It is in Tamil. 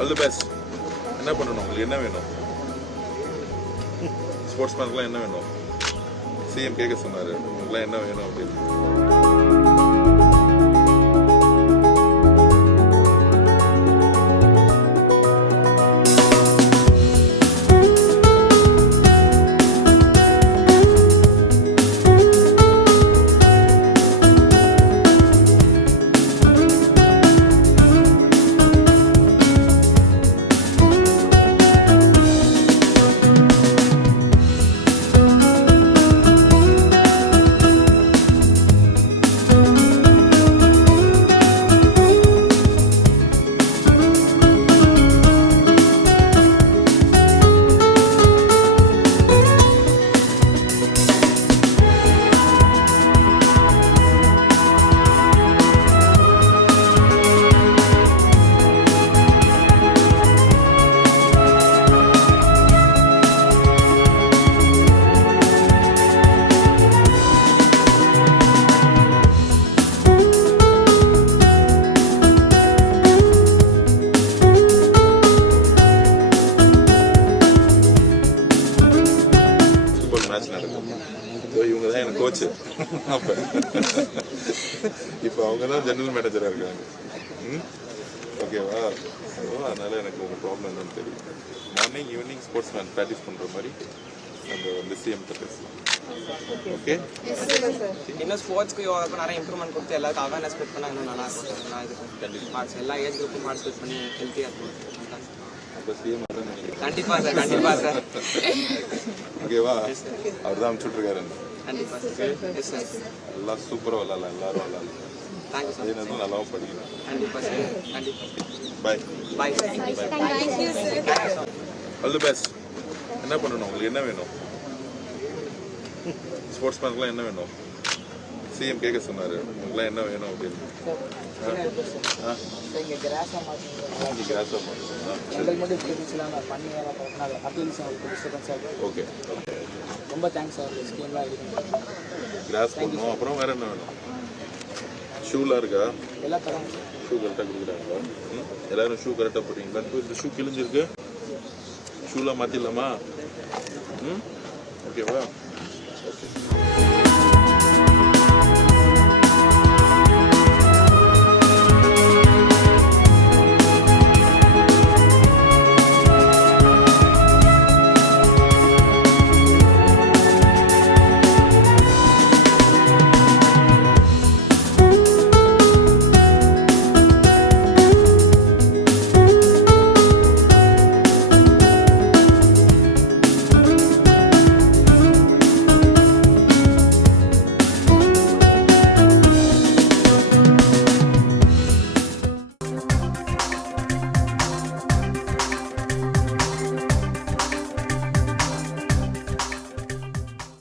All the best. என்ன பண்ணணும், உங்களுக்கு என்ன வேணும்? ஸ்போர்ட்ஸ் மேனுக்குலாம் என்ன வேணும்? சிஎம் கேட்க சொன்னார், உங்களுக்குலாம் என்ன வேணும் அப்படின்னு. இவங்க தான் எனக்கு கோச்சு. அப்போ இப்போ அவங்க தான் ஜெனரல் மேனேஜராக இருக்காங்க. ஓகேவா? அதனால எனக்கு ஒரு ப்ராப்ளம் என்னன்னு தெரியும். Morning evening sports man practice பண்ணுற மாதிரி நம்ம வந்து சிஎம் பேசலாம். ஓகே, இன்னும் ஸ்போர்ட்ஸ்க்கு யோகாவுக்கு நிறைய இம்ப்ரூவ்மெண்ட் கொடுத்து எல்லாருக்கும் அவேர்னஸ் ஸ்ப்ரெட் பண்ணால் இன்னும் நல்லா இருக்கும். நான் இது பார்ட்ஸ் எல்லா ஏஜ் குரூப்பும் பார்ட்டிசிபேட் பண்ணி ஹெல்த்தியாக இருக்கும். அப்போ சிஎம் தான் நினைக்கிறேன். கண்டிப்பாக சார், கண்டிப்பாக சார். ஓகேவா? அவர் தான் அனுப்பிச்சுட்ருக்காரு. கண்டிப்பாக சார். Yes sir. எல்லாம் சூப்பராக விளாட்லாம், எல்லாரும் விளாட்லாம். Thank you sir. அதே நேரத்தில் நல்லாவும் படிக்கலாம். கண்டிப்பாக சார். கண்டிப்பாக. Bye bye sir. Thank you sir. All the best. என்ன பண்ணணும், உங்களுக்கு என்ன வேணும்? ஸ்போர்ட்ஸ் மேனுக்குலாம் என்ன வேணும்? சிஎம் கேட்க சொன்னார், உங்களுக்குலாம் என்ன வேணும் அப்படின்னு. கிராஸாக ஓகே, ரொம்ப தேங்க்ஸ் சார். ஸ்கீம்லாம் கிராஸ் பண்ணணும். அப்புறம் வேறு என்ன வேணும்? ஷூலாம் இருக்கா? எல்லா தரம் ஷூ கரெக்டாக கொடுக்குறாங்களா? எல்லாரும் ஷூ கரெக்டாக போடுறீங்களா? இந்த ஷூ கிழிஞ்சிருக்கு, ஷூலாம் மாற்றிடலாமா? ஓகேவா?